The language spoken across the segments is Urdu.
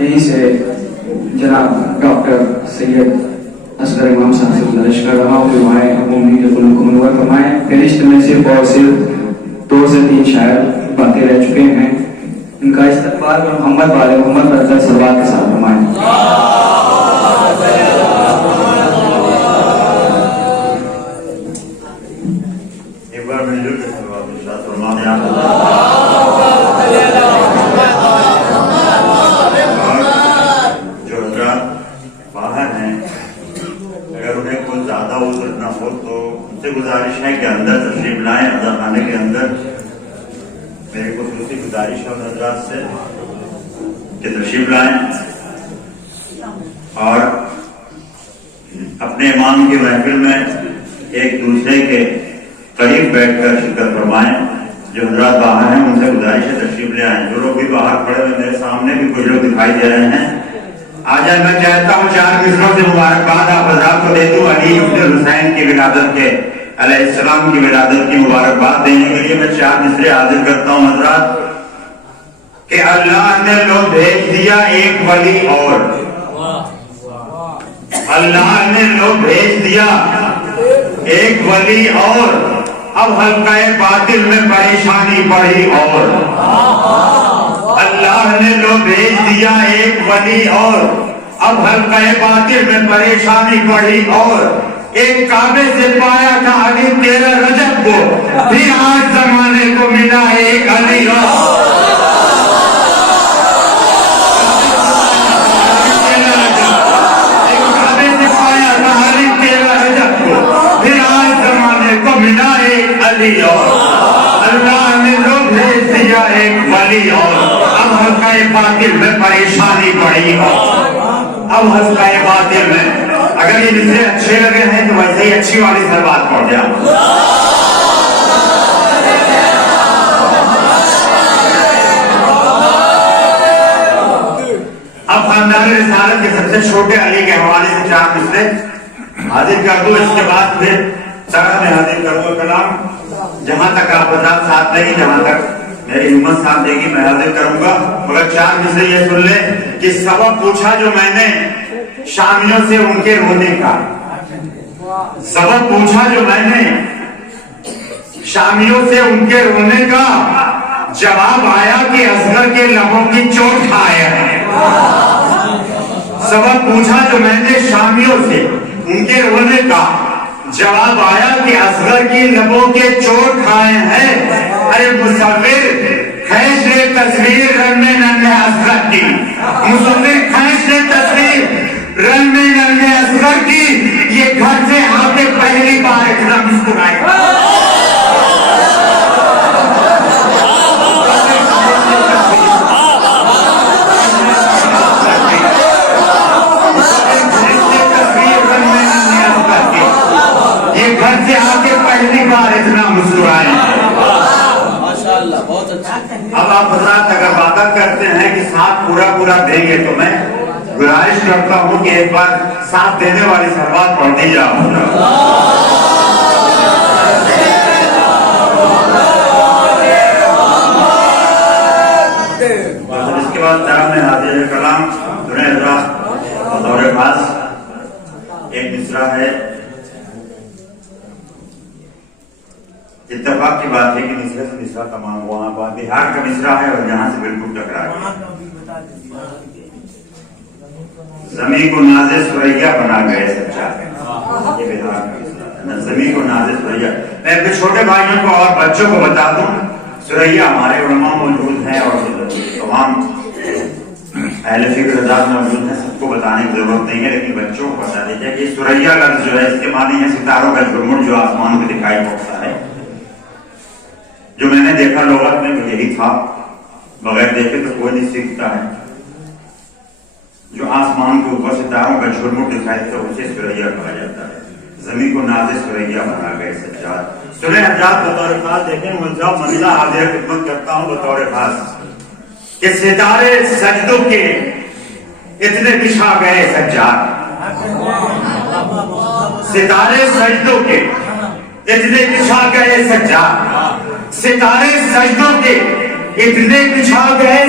یہیں سے جناب ڈاکٹر سید اصغر امام صاحب سے گزارش کر رہا ہوں کہ وہاں عمومی کے قلوب کو منور فرمائیں. فہرست میں صرف اور صرف 2 سے 3 شاعر باقی رہ چکے ہیں. ان کا استقبال محمد والے محمد برکت صلوات کے ساتھ فرمائیں. ایک بار مل جل کے صلوات کے ساتھ فرمائیں. جو حضرات باہر ہیں اگر انہیں کوئی زیادہ عذر نہ ہو تو ان سے گزارش ہے کہ اندر تشریف لائیں. عزا خانے کے اندر میری خصوصی گزارش ہے ان حضرات سے کہ تشریف لائیں اور اپنے امام کی محفل میں ایک دوسرے کے قریب بیٹھ کر شرکت فرمائیں. جو حضرات باہر ہیں ان سے گزارش ہے تشریف لے آئیں. جو لوگ بھی باہر کھڑے ہوئے میرے سامنے بھی کچھ لوگ دکھائی دے رہے ہیں. آج میں چاہتا ہوں 4 مصروں سے مبارکباد آپ حضرات کو دے دوں. علی ابن حسین کی ولادت کے علیہ السلام کی ولادت کی مبارکباد دینے کے لیے میں 4 مصرے حاضر کرتا ہوں حضرات. کہ اللہ نے لو بھیج دیا ایک ولی اور، اللہ نے لو بھیج دیا ایک ولی اور، اب حلقہ باطل میں پریشانی بڑھی اور. اللہ نے لو بھیج دیا ایک ولی اور، اب حلقہ باطل میں پریشانی بڑھی اور. ایک کعبے سے پایا تھا علی 13 رجب کو، پھر آج زمانے کو ملا ایک علی اور. ایک کعبے سے پایا تھا علی 13 رجب کو، پھر آج زمانے کو ملا ایک علی اور. اللہ نے لو بھیج دیا ایک ولی اور، اب حلقہ باطل میں پریشانی بڑھی اور. اب حلقہ باطل میں اگر یہ مصرے اچھے لگے ہیں تو ویسے ہی اچھی والی سلوات پڑھ دیا. اب خاندان رسالت کے سب سے چھوٹے علی کے حوالے سے 4 مصرے حاضر کر دو. اس کے بعد پھر سارا میں حاضر کر دو کلام. جہاں تک آپ حضرات ساتھ دیں گے، جہاں تک میری ہمت ساتھ دے گی میں حاضر کروں گا. مگر 4 مصرے یہ سن لیں کہ سبب پوچھا جو میں نے شامیوں سے ان کے رونے کا، سبب پوچھا جو میں نے شامیوں سے ان کے رونے کا، جواب آیا کہ اصغر کے لبوں کی چوٹ کھائے ہیں. سبب پوچھا جو میں نے شامیوں سے ان کے رونے کا، جواب آیا کہ اصغر کی لبوں کے چوٹ کھائے ہیں. ارے مصور کھینچ لے تصویر رن میں ننھے اصغر کی، مصور کھینچ لے تصویر رن میں ننھے اصغر کی. یہ گھر سے آ کے پہلی بار اتنا مسکرائے. یہ گھر سے آ کے پہلی بار اتنا مسکرائے. اب آپ حضرات اگر وعدہ کرتے ہیں کہ ساتھ پورا دیں گے تو میں گزارش کرتا ہوں کہ ایک بار ساتھ دینے والی سلوات پڑھتی جاؤ. اس کے بعد طرف میں حاضر کلام سنیں حضرات. بطور خاص ایک مصرع ہے. اتفاق کی بات ہے کہ مصرع سے مصرع تمام وہاں بہار کا مصرع ہے اور یہاں سے بالکل ٹکرا ہے. زمین کو نازِ ثریا بنا گئے سجاد. یہ بہار کا مصرع ہے. زمین کو نازِ ثریا. میں اپنے چھوٹے بھائیوں کو اور بچوں کو بتا دوں، ثریا ہمارے علماء موجود ہیں اور تمام اہل فکر حضرات موجود ہیں، سب کو بتانے کی ضرورت نہیں ہے، لیکن بچوں کو بتا دیجیے کہ ثریا لفظ جو ہے اس کے معنی ہے ستاروں کا جھرمٹ جو آسمان میں دکھائی پڑتا ہے. جو میں نے دیکھا لغت میں یہی تھا، بغیر دیکھے تو کوئی نہیں سیکھتا ہے. جو آسمان کے اوپر ستاروں کا جھرمٹ دکھائی دیتا ہے اسے ثریا کہا جاتا ہے. زمین کو نازِ ثریا بنا گئے سجاد. سنیں حضرات بطور خاص دیکھیں منصب منزلہ حاضر خدمت کرتا ہوں بطور خاص کہ ستارے سجدوں کے اتنے بچھا گئے سجاد. ستارے سجدوں کے اتنے بچھا گئے سجاد. ستارے سجدوں کے اتنے بچھا گئے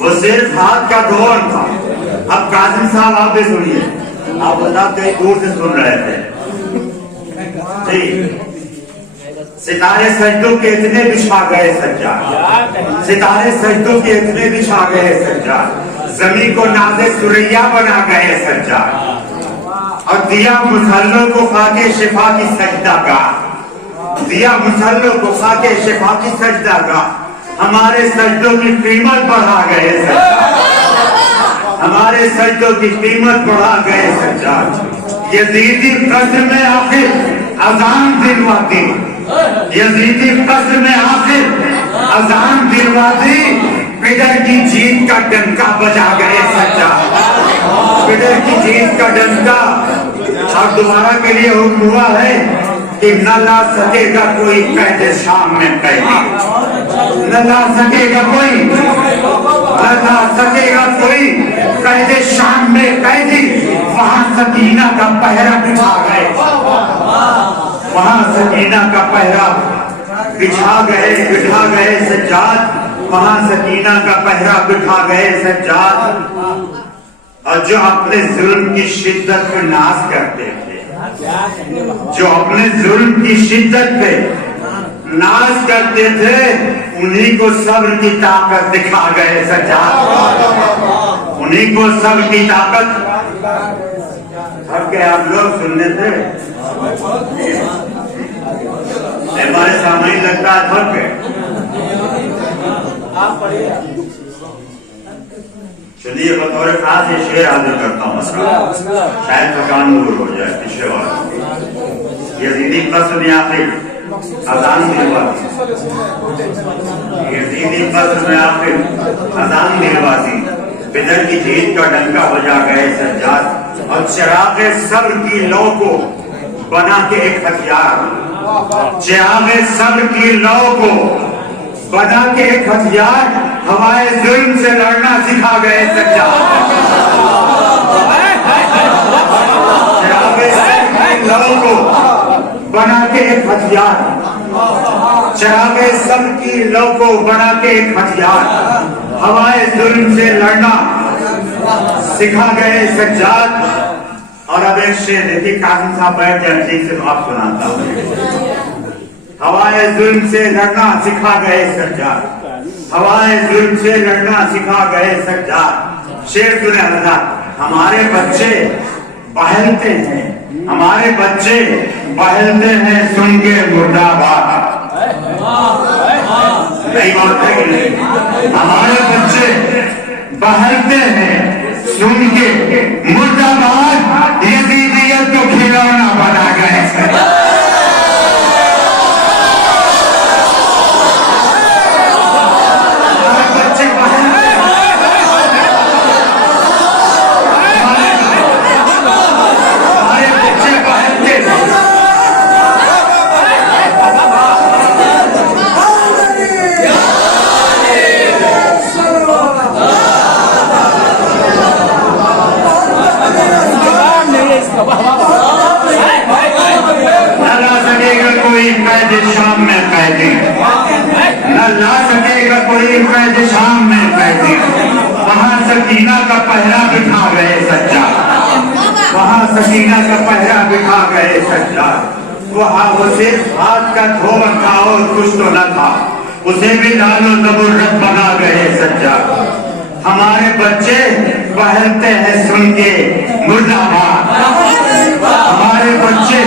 وہ صرف ہاتھ کا دھون تھا. اب قاسم صاحب آپ بھی سنیے, آپ بتا کہیں دور سے سن رہے تھے جی. ستارے سجدوں کے اتنے بچھا گئے سجاد, ستارے سجدوں کے اتنے بچھا گئے سجاد, زمین کو ناز سریا بنا گئے سجاد, اور دیا مسلوں کو خاک شفا کی سجدہ گاہ, دیا مسلوں کو خاک شفا کی سجدہ گاہ. ہمارے سجدوں کی قیمت بڑھا گئے سجاد, ہمارے سجدوں کی قیمت بڑھا گئے سجاد. یزیدی قصر میں آخر اذان دلواتی, یزیدی قصر میں آخر اذان دلواتی, پدر کی جیت کا ڈنکا بجا گئے سجاد, پدر کی جیت کا ڈنکا. اور دوبارہ کے لیے حکم ہوا ہے کہ نہ لا سکے گا کوئی قید شام میں قیدی, نہ لا سکے گا کوئی, نہ لا سکے گا کوئی قید شام میں قیدی. وہاں سکینہ کا پہرا بچھا گئے, وہاں سکینہ کا پہرا بچھا گئے سجاد, وہاں سکینہ کا پہرا بٹھا گئے سجاد. اور جو اپنے ظلم کی شدت پہ ناز کرتے تھے, جو اپنے ظلم کی شدت پہ ناز کرتے تھے, انہی کو صبر کی طاقت دکھا گئے سجاد, انہی کو صبر کی طاقت. اب کہ آپ لوگ سننے تھے ہمارے سامنے لگتا ہے تھک گئے. چلیے بطور خاص یہ شعر حاضر کرتا ہوں, مسئلہ شاید تھکان دور ہو جائے. پیچھے والا یزیدی قصر میں آخر اذان دلواتی, یزیدی قصر میں آخر اذان دلواتی, پدر کی جیت کا ڈنکا بجا گئے سجاد. اور چراغ صبر کی لو کو بنا کے ایک ہتھیار, چراغ صبر کی لو کو بنا کے ایک ہتھیار, ہوائے ظلم سے لڑنا سکھا گئے سجاد. چراغ صبر کی لو کو بنا کے ایک ہتھیار, چراغ صبر کی لو کو بنا کے ایک ہتھیار, ہوائے ظلم سے لڑنا سکھا گئے سجاد. اور اب ایک شعر دیکھیے, قاسم صاحب بیٹھ جائیں ٹھیک سے تو آپ سناتا ہوں. ہوائے ظلم سے لڑنا سکھا گئے سجاد, ہوائے ظلم سے لڑنا سکھا گئے سجاد. شعر سنیں حضرات, ہمارے بچے بہلتے ہیں, ہمارے بچے بہلتے ہیں سن کے مردہ باد. نہیں بات ہے کہ نہیں, ہمارے بچے بہلتے ہیں سن کے مردہ باد, یزیدیت کو کھلونا بنا گئے سجاد. شام میں قیدی, نہ لا سکے گا کوئی قید شام میں قیدی. وہاں سکینہ کا پہرا بٹھا گئے سجاد, وہاں سکینہ کا پہرا بٹھا گئے سجاد. وہاں وہ صرف ہاتھ کا دھون تھا اور کچھ تو نہ تھا, اسے بھی لال و زبرت بنا گئے سجاد. ہمارے بچے بہلتے ہیں سن کے مردہ باد, ہمارے بچے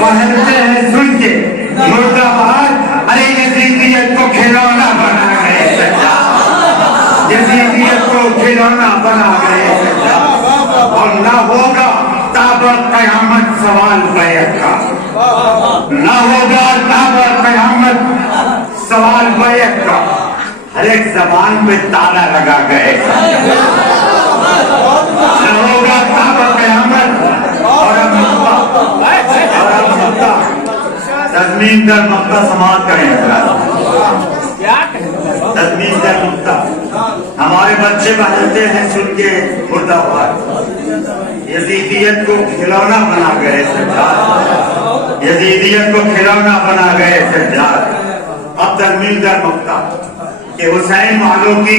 بہلتے ہیں سن کے مردہ باد. ارے یزیدیت کو کھلونا بنا گئے سجاد, یزیدیت کو کھلونا بنا گئے سجاد. اور نہ ہوگا تابت قیامت سوال بیعت کا, نہ ہوگا تابت قیامت سوال بیعت کا. ہر ایک زبان پہ تالا لگا گئے, نہ ہوگا تابت قیامت. اور اب مقطع تضمین در مقطع سماعت کریں حضرات, تضمین در مقطع. ہمارے بچے بہلتے ہیں سن کے مردہ باد, یزیدیت کو کھلونا بنا گئے سجاد, یزیدیت کو کھلونا بنا گئے سجاد. اب تضمین در مقطع کہ حسین والوں کی